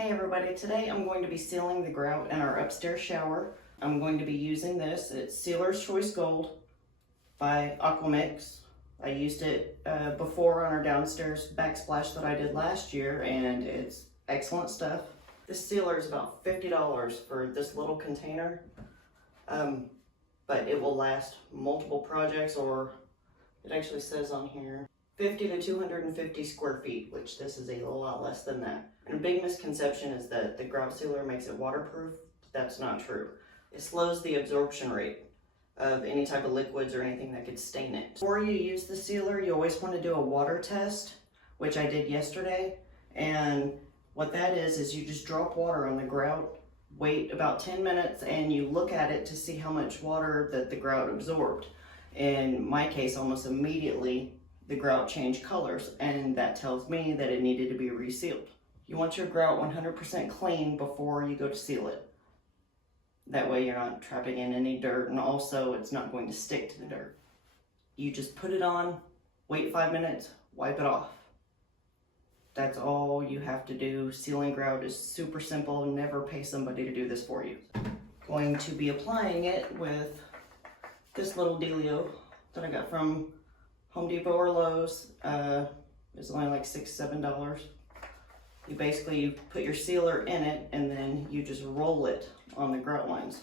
Hey everybody, today I'm going to be sealing the grout in our upstairs shower. I'm going to be using this. It's Sealer's Choice Gold by Aquamix. I used it before on our downstairs backsplash that I did last year, and it's excellent stuff. This sealer is about $50 for this little container, but it will last multiple projects, or it actually says on here 50 to 250 square feet, which this is a lot less than that. And a big misconception is that the grout sealer makes it waterproof. That's not true. It slows the absorption rate of any type of liquids or anything that could stain it. Before you use the sealer, you always want to do a water test, which I did yesterday. And what that is you just drop water on the grout, wait about 10 minutes, and you look at it to see how much water that the grout absorbed. In my case, almost immediately, the grout changed colors, and that tells me that it needed to be resealed. You want your grout 100% clean before you go to seal it. That way you're not trapping in any dirt, and also it's not going to stick to the dirt. You just put it on, wait 5 minutes, wipe it off. That's all you have to do. Sealing grout is super simple. Never pay somebody to do this for you. Going to be applying it with this little dealio that I got from Home Depot or Lowe's. It's only like $6, $7. You put your sealer in it, and then you just roll it on the grout lines.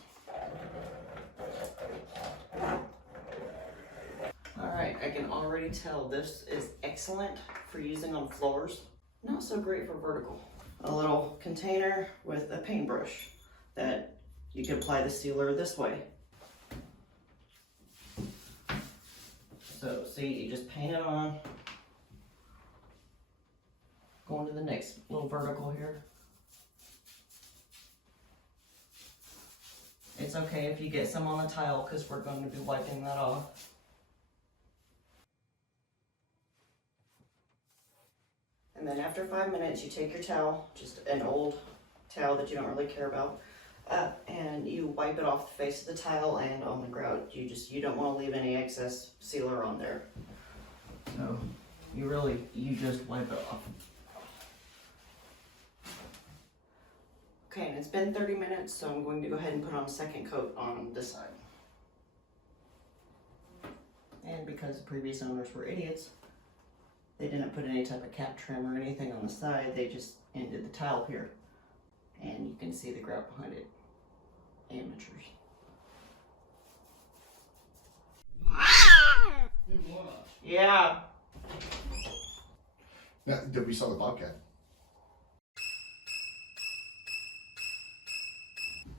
Alright, I can already tell this is excellent for using on floors. Not so great for vertical. A little container with a paintbrush that you can apply the sealer this way. So see, you just paint it on. Going to the next little vertical here. It's okay if you get some on the tile, because we're going to be wiping that off. And then after 5 minutes, you take your towel, just an old towel that you don't really care about, and you wipe it off the face of the tile and on the grout. You don't want to leave any excess sealer on there. So you just wipe it off. Okay, and it's been 30 minutes, so I'm going to go ahead and put on a second coat on this side. And because the previous owners were idiots, they didn't put any type of cap trim or anything on the side. They just ended the tile here. And you can see the grout behind it. Amateurs. Yeah. Yeah, did we saw the Bobcat?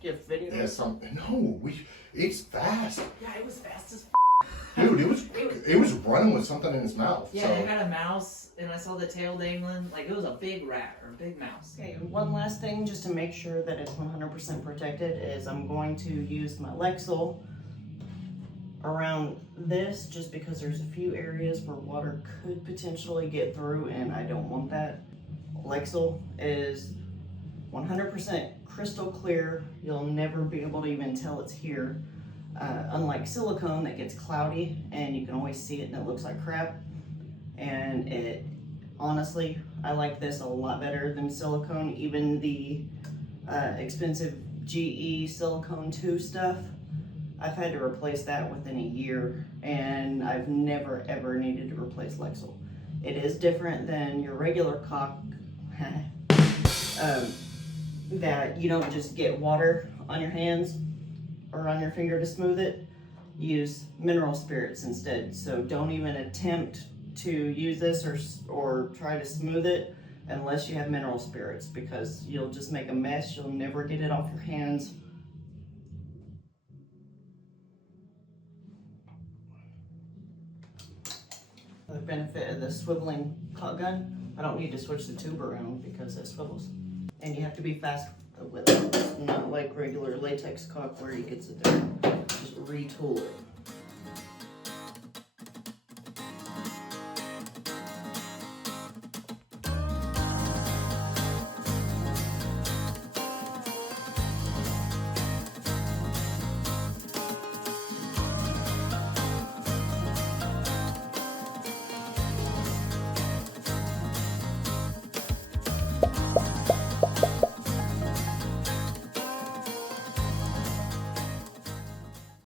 Do you have video? Yeah, no, it's fast. Yeah, it was fast as Dude, it was running with something in its mouth. Yeah, so. it had a mouse, and I saw the tail dangling. Like, it was a big rat or a big mouse. Okay, one last thing just to make sure that it's 100% protected is I'm going to use my Lexel around this, just because there's a few areas where water could potentially get through, and I don't want that. Lexel is 100% crystal clear. You'll never be able to even tell it's here. Unlike silicone that gets cloudy and you can always see it and it looks like crap. And honestly, I like this a lot better than silicone. Even the expensive GE silicone 2 stuff, I've had to replace that within a year, and I've never ever needed to replace Lexel. It is different than your regular caulk, that you don't just get water on your hands or on your finger to smooth it. Use mineral spirits instead. So don't even attempt to use this or try to smooth it unless you have mineral spirits, because you'll just make a mess. You'll never get it off your hands. The benefit of the swiveling caulk gun, I don't need to switch the tube around because it swivels. And you have to be fast with it. It's not like regular latex caulk where you get it there. Just retool it.